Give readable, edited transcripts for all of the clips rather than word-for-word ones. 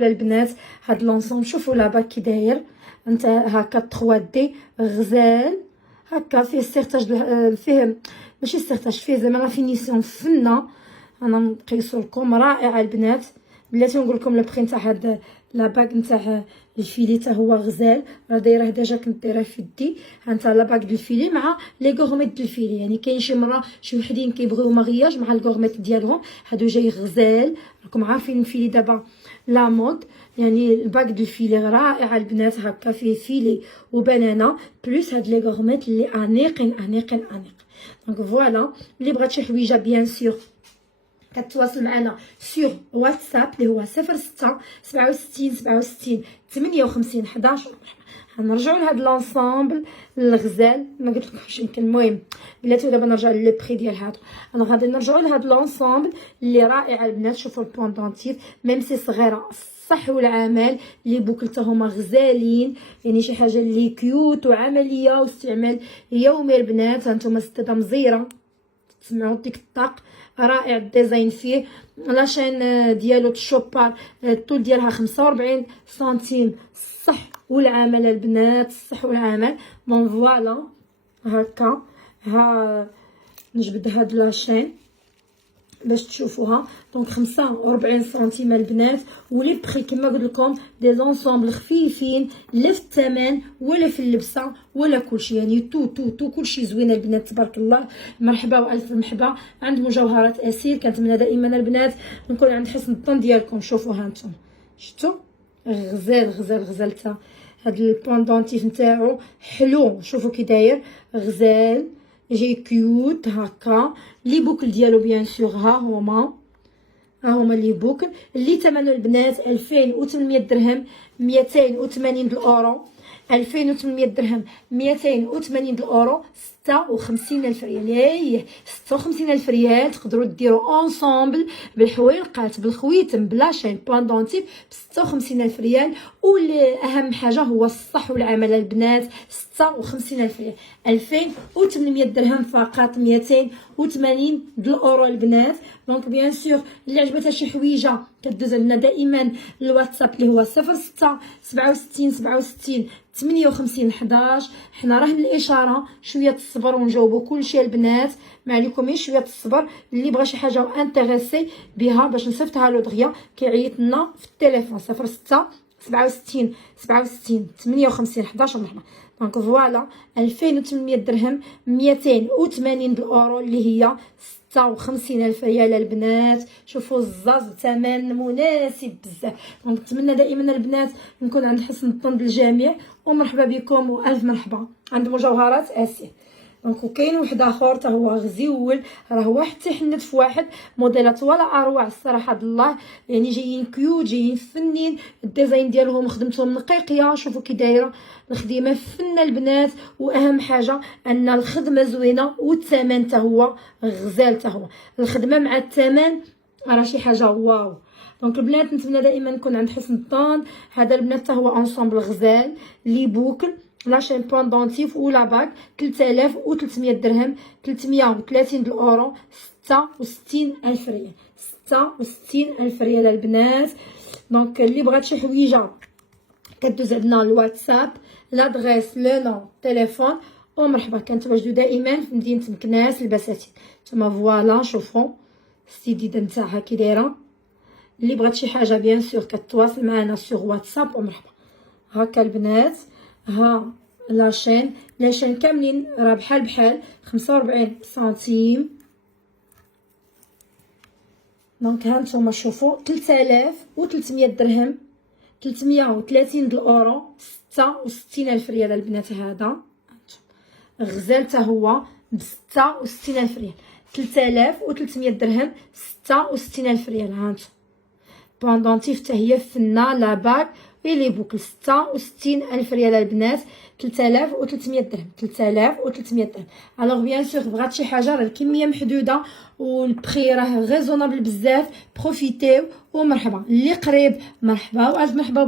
البنات هاد لونسومبل شوفوا لابا كي داير انت هكا 3 دي غزال هكا فيه سيرتاج فيه ماشي سيرتاج فيه زعما لا فينيسيون فنه. انا نقيسو لكم رائعه البنات بلاتي نقول لكم لو بري نتاع هاد لاباك نتاع الفيلي حتى هو غزال راه دايره ديجا كنت دايره في يدي. هانتا لاباك ديال الفيلي مع لي غورميت ديال الفيلي، يعني كاين شي مره شي وحدين كيبغيو مغياج مع الغورميت ديالهم، هادو جاي غزال. راكم عارفين الفيلي دابا لا مود، يعني الباك ديال الفيلي رائع البنات هكا فيه فيلي وبنانه بلوس هاد لي غورميت اللي انيقين انيقين انيق. دونك فوالا اللي بغات شي حويجه بيان سور كتواصل معنا سور واتساب اللي هو 06 67 67 58 11. غنرجعوا لهاد لونسومبل الغزال ما قلت لكمش يمكن. المهم بلاتي دابا نرجع للي بري ديال هادو. انا غادي نرجعوا لهاد لونسومبل اللي رائعه البنات. شوفوا البوندونتيف ميم سي صغيره الصح والعمل اللي بوكلتها هما غزالين، يعني شي حاجه اللي كيوت وعمليه واستعمال يومي البنات. هانتوما ستة مزيره تسمعوا تيك طاق رائع الديزاين فيه. لاشين ديالو تشوبار الطول ديالها 45 سنتيم الصح والعمل البنات الصح والعمل. دونك فوالا هكا ها نجبد هاد لاشين باش تشوفوها. دونك 45 سنتيم البنات ولي بخي كما قلت لكم دي زونسومبل خفيفين لا في الثمن ولا في اللبسه ولا كلشي، يعني تو كلشي زوين البنات تبارك الله. مرحبا والف مرحبا عند مجوهرات اسير. كنتمنى دائما البنات نكون عند حسن الظن ديالكم. شوفوا هانتوما شفتوا غزال غزال غزال تا هاد البوندونتيف نتاعو حلو. شوفوا كي داير غزال جاي كيوت هكا. لي بوكل ديالو بيان سور ها هما لي بوكل اللي ثمنه البنات 2800 درهم 280 الاورو. 2800 درهم 280 الاورو 56,000 ريال. ياه 56,000 ريال تقدروا ديروا اونصومبل بالحويلقات بالخويتم بلا شين بوندونتيف ب 56,000 ريال. والاهم حاجه هو الصح والعمل البنات 56,000 ريال. 2800 درهم فقط 280 الاورو البنات. دونك بيان سور اللي عجبتها شي حويجه كدوز لنا دائما الواتساب اللي هو 06 67 67 58 11. حنا راه الاشاره شويه الصبر ونجاوبوا كلشي البنات، ما عليكم غير شويه الصبر. اللي بغى شي حاجه انتريسي بها باش نصيفطها له دغيا كيعيط لنا في التليفون 06 67 67 58 11 مرحبا. دونك فوالا 2800 درهم 280 الاورو اللي هي 56,000 ريال البنات. شوفوا الزاز ثمن مناسب بزاف. دونك نتمنى دائما البنات نكون عند حسن الظن الجميع ومرحبا بكم والف مرحبا عند مجوهرات اسيا. دونك وكاين واحد اخر حتى هو غزيول راه واحد تيحنت في واحد موديلات ولا اروع الصراحه بالله، يعني جايين كيوت جايين فنين. الديزاين ديالهم خدمتهم نقيقيه. شوفوا كي دايره الخدمه فنه البنات، واهم حاجه ان الخدمه زوينه والثمن حتى هو غزال. حتى هو الخدمه مع الثمن راه شي حاجه واو. دونك البنات نتمنى دائما نكون عند حسن الظن. هذا البنات حتى هو انصومبل غزال لي بوكل لاشين بوندونتيف ولا باك 3300 درهم 330 الاورو 66,000 ريال 66,000 ريال البنات. دونك اللي بغات شي حويجه كدوز عندنا الواتساب لادريس لو نون تليفون ومرحبا. كنتواجدوا دائما في مدينه مكناس البساتين. نتوما فوالا شوفوا السيديده نتاعها كي دايره. اللي بغات شي حاجه بيان سور كتواصل معنا سور واتساب ومرحبا. هكا البنات ها لاشين كاملين راه بحال 45 سنتيم. دونك ها نتوما شوفوا 3300 درهم 330 الاورو 66,000 ريال البنات. هذا غزال حتى هو ب 66,000 ريال 3300 درهم 66,000 ريال. ها انتم بوندونتيف حتى هي فنه لا باك لي بوكل 66,000 ريال البنات 3300 درهم 3300 درهم. الوغ بيان سور بغات شي حاجه راه الكميه محدوده والبري راه ريزونابل بزاف. بروفيتيو ومرحبا. اللي قريب مرحبا والف مرحبا،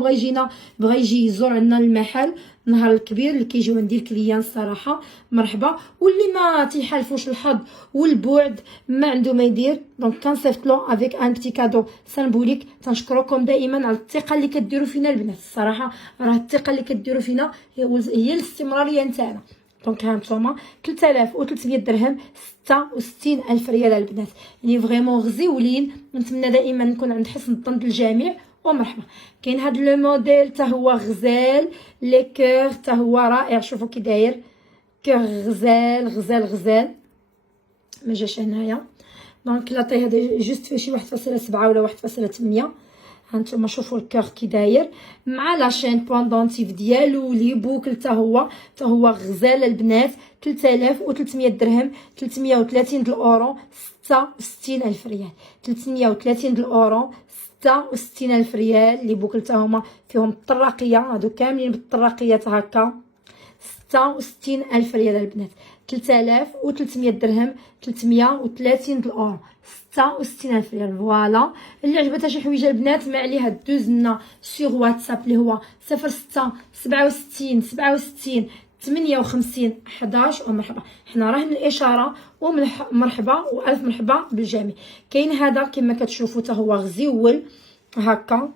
بغا يجي يزور عندنا المحل نهار الكبير اللي كيجيو عندي الكليان الصراحه مرحبا. واللي ما تيحالفوش الحظ والبعد ما عنده ما يدير، دونك كنصيفط له افيك ان بتي كادو سامبوليك. تنشكركم دائما على الثقه اللي كديروا فينا البنات، الصراحه راه الثقه اللي كديروا فينا هي الاستمراريه نتاعنا. دونك ها نتوما 3300 درهم، 66000 ريال البنات، يعني فريمون غزيولين. نتمنى دائما نكون عند حسن الظن الجميع ومرحبا. كاين هذا لو موديل حتى هو غزال لي كور، حتى هو رائع. شوفوا كي داير كور غزال غزال غزال، ما جاش هنايا. دونك لاطي هذا جوست في شي 1.7 ولا 1.8. هانتوما شوفوا الكور كي داير مع لاشين بوندونتيف ديالو لي بوكل. حتى هو غزال البنات، 3300 درهم، 330 د الاورو، 66000 ريال. 330 د الاورو، 66000 ريال. لي بوكل حتى هما فيهم الطراقيه، هادو كاملين بالطراقيات هكا. 66000 ريال البنات، 3300 درهم، 330 د الاورو، 66000 ريال. فوالا اللي عجبتها شي حويجه البنات ما عليها دوز لنا سيغ واتساب اللي هو 06 67 67 58 11 ومرحبا. حنا راهن الاشاره ومرحبا والف مرحبا بالجميع. كاين هذا كما كتشوفوا حتى هو غزيول هكا،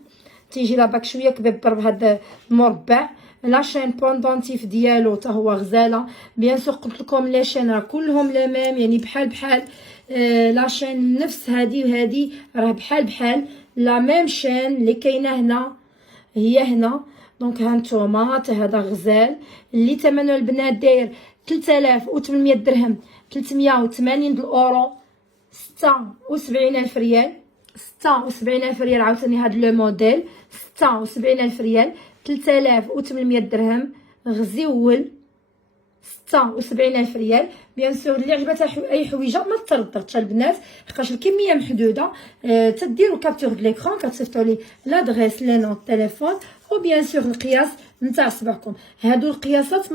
تيجي لاباك شويه كبير بهذا المربع. لاشين بوندونتيف ديالو حتى هو غزاله. بيان سور قلت لكم لي شين راه كلهم لا ميم، يعني بحال لاشين نفس هذه وهذه راه بحال لا ميم شين اللي كاينه هنا هي هنا. دونك هانتوما حتى هذا غزال اللي ثمنه البنات داير 3800 درهم، 380 د الاورو، 76000 ريال. 76000 ريال عاوتاني هذا لو موديل، 76000 ريال، 3800 درهم غزيول، 76000 ريال. بيان سور اللي عجبتها اي حويجه ما ترددش البنات، حقاش الكميه محدوده. تديروا كابتور د ليكرون، كتصيفطوا لي لادريس لي نو التليفون وبيان سور القياس نتاع صبعكم. هادو القياسات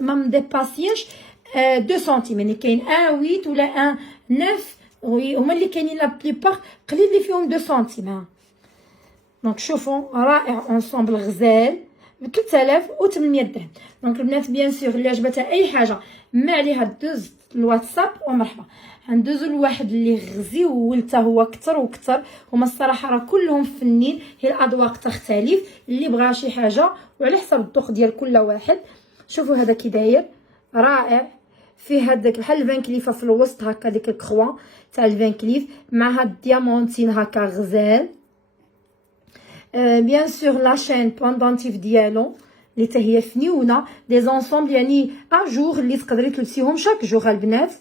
ما مديباسياش 2 سنتيم، يعني كاين 1.8 ولا 1.9 وي، هما اللي كاينين لا بليبار قليل اللي فيهم 2 سنتيم. دونك شوفوا رائع اونسومبل غزال ب 3800 درهم. دونك البنات بيان سور اللي عجبتها اي حاجه ما عليها دوز الواتساب ومرحبا. ندوزو لواحد اللي غزيول حتى هو كتر وكتر، هما الصراحه راه كلهم فنين، هي الاذواق تختلف اللي بغى شي حاجه وعلى حسب الذوق ديال كل واحد. شوفوا هذا كي داير رائع، فيه هذاك بحال الفان كليفه في الوسط هكا، ديك الكخوا تاع الفان كليف مع هاد الديامونتين هكا غزال. بيان سور لاشين بوندونتيف ديالو اللي حتى هي فنيونه، دي زونسومبل يعني اجور اللي تقدري تلبسيهم شاك جوغ البنات.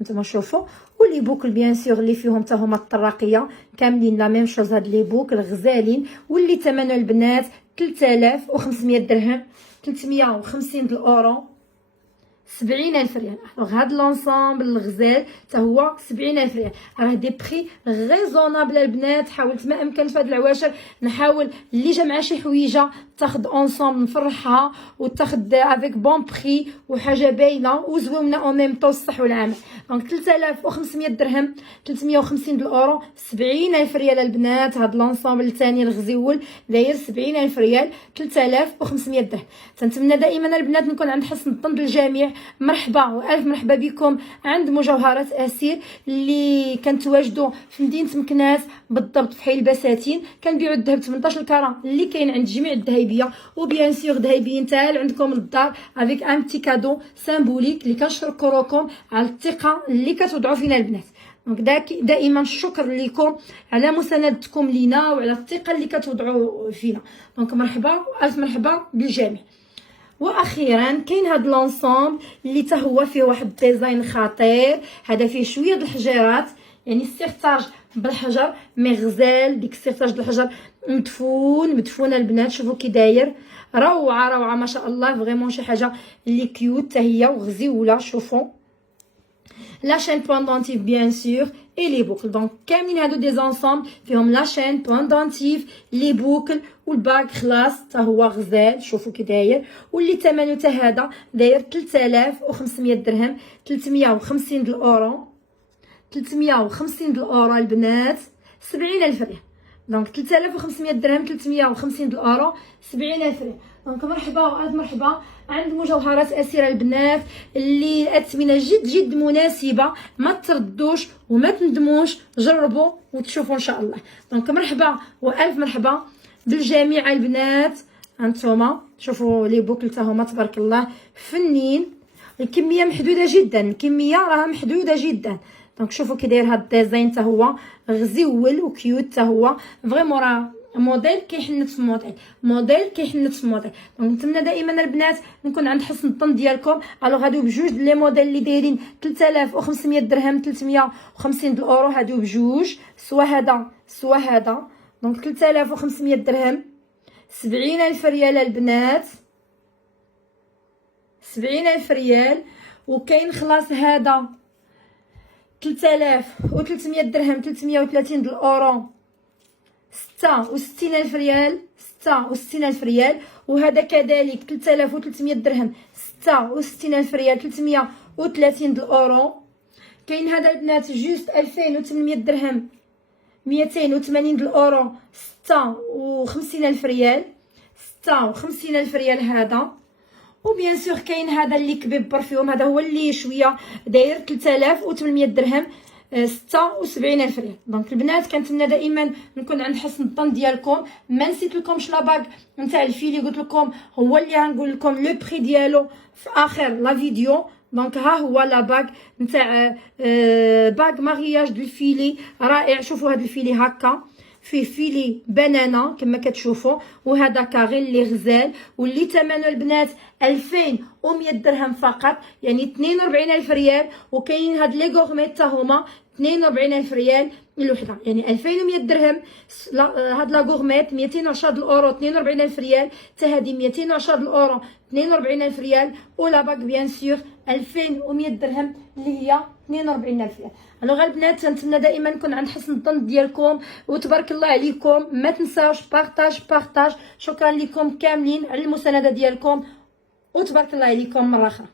نتوما شوفوا ولي بوكل بيان سور اللي فيهم حتى هما الطراقيه كاملين لا ميم شوز. هاد لي بوكل غزالين واللي ثمنه البنات 3500 درهم، 350 د الاورو، 70000 ريال. هاد لونسومبل الغزال حتى هو 70000 ريال. راه دي بري ريزونابل البنات. حاولت ما امكن في هاد العواشر نحاول اللي جا مع شي حويجه تاخد اونسومبل نفرحها وتاخد افيك بون بري وحاجه باينه وزوينه او ميم طو الصح والعمل. دونك 3500 درهم، 350 د الاورو، 70000 ريال البنات. هاد لونسومبل الثاني الغزيول داير 70000 ريال، 3500 درهم. تنتمنى دائما البنات نكون عند حسن الظن الجميع. مرحبا والف مرحبا بكم عند مجوهرات اسير اللي كنتواجدوا في مدينه مكناس بالضبط في حي البساتين. كنبيعوا الذهب 18 كرة اللي كاين عند جميع الذهبيه، وبيان سور ذهبيين حتى عندكم للدار افيك ان بتي كادو سامبوليك اللي كنشكركم على الثقه اللي كتوضعوا فينا البنات. دونك دائما الشكر لكم على مساندتكم لينا وعلى الثقه اللي كتوضعوا فينا. دونك مرحبا والف مرحبا بالجميع. واخيرا كاين هاد لونسومبل اللي حتى هو فيه واحد الديزاين خطير. هذا فيه شويه د الحجيرات، يعني السيرتاج بالحجر مي غزال، ديك السيرتاج د الحجر مدفونه البنات. شوفوا كي داير روعه ما شاء الله، فريمون شي حاجه اللي كيوت حتى هي وغزيوله. شوفوا لا شين بوندونتيف بيان سور اي لي بوكل. دونك كاملين هادو دي زونسومبل فيهم لا شين بوندونتيف لي بوكل والباك خلاص حتى هو غزال. شوفوا كي داير واللي ثمنه حتى هذا داير 3500 درهم، 350 د الاورو، 350 د الاورو البنات، 70000 ريال. دونك 3500 درهم 350 الاورو 70000 ريال. دونك مرحبا والف مرحبا. عند مجوهرات اسيره البنات اللي الاثمنه جد مناسبه، ما تردوش وما تندموش، جربوا وتشوفوا ان شاء الله. دونك مرحبا والف مرحبا بالجميع البنات. هانتوما شوفوا لي بوكل تا هما تبارك الله فنين. الكميه محدوده جدا، الكميه راها محدوده جدا. دونك شوفوا كي داير هاد الديزاين تا هو غزيول وكيوت تا هو فريمون، راه موديل كيحنت في موديل، موديل كيحنت في موديل. دونك نتمنى دائما البنات نكون عند حسن الظن ديالكم. الوغ هادو بجوج لي موديل اللي دايرين 3500 درهم 350 الاورو، هادو بجوج، سوا هذا سوا هذا. دونك 3500 درهم 70000 ريال البنات، 70000 ريال. وكاين خلاص هذا 3300 درهم 330 الاورو 66000 ريال، 66000 ريال. وهذا كذلك 3300 درهم 66000 ريال 330 الاورو. كاين هذا البنات جوست 2800 درهم 280 الاورو 56000 ريال، 56000 ريال هذا. وبيان سور كاين هذا اللي كبيب برفيوم، هذا هو اللي شويه داير 3800 درهم 76000 ريال. دونك البنات كنتمنى دائما نكون عند حسن الظن ديالكم. ما نسيت لكمش لاباك نتاع الفيلي، قلت لكم هو اللي غنقول لكم لو بري ديالو في اخر لا فيديو. دونك ها هو لا باغ نتاع باغ مارياج دو الفيلي رائع. شوفوا هذا الفيلي هكا فيه فيلي بنانه كما كتشوفوا، وهذا كاغيل اللي غزال واللي ثمنه البنات 2100 درهم فقط، يعني 42000 ريال. وكاين هاد لي غورميت حتى هما 42000 ريال الوحده، يعني 2100 درهم. هاد لا غورميت 210 الاورو 42000 ريال، حتى هادي 210 الاورو 42000 ريال. ولا باك بيان سور 2100 درهم اللي هي 42000 ريال. الوغ البنات نتمنى دائما نكون عند حسن الظن ديالكم، وتبارك الله عليكم. ما تنساوش بارطاج. شكرا لكم كاملين على المسانده ديالكم، وتبارك الله عليكم مره اخرى.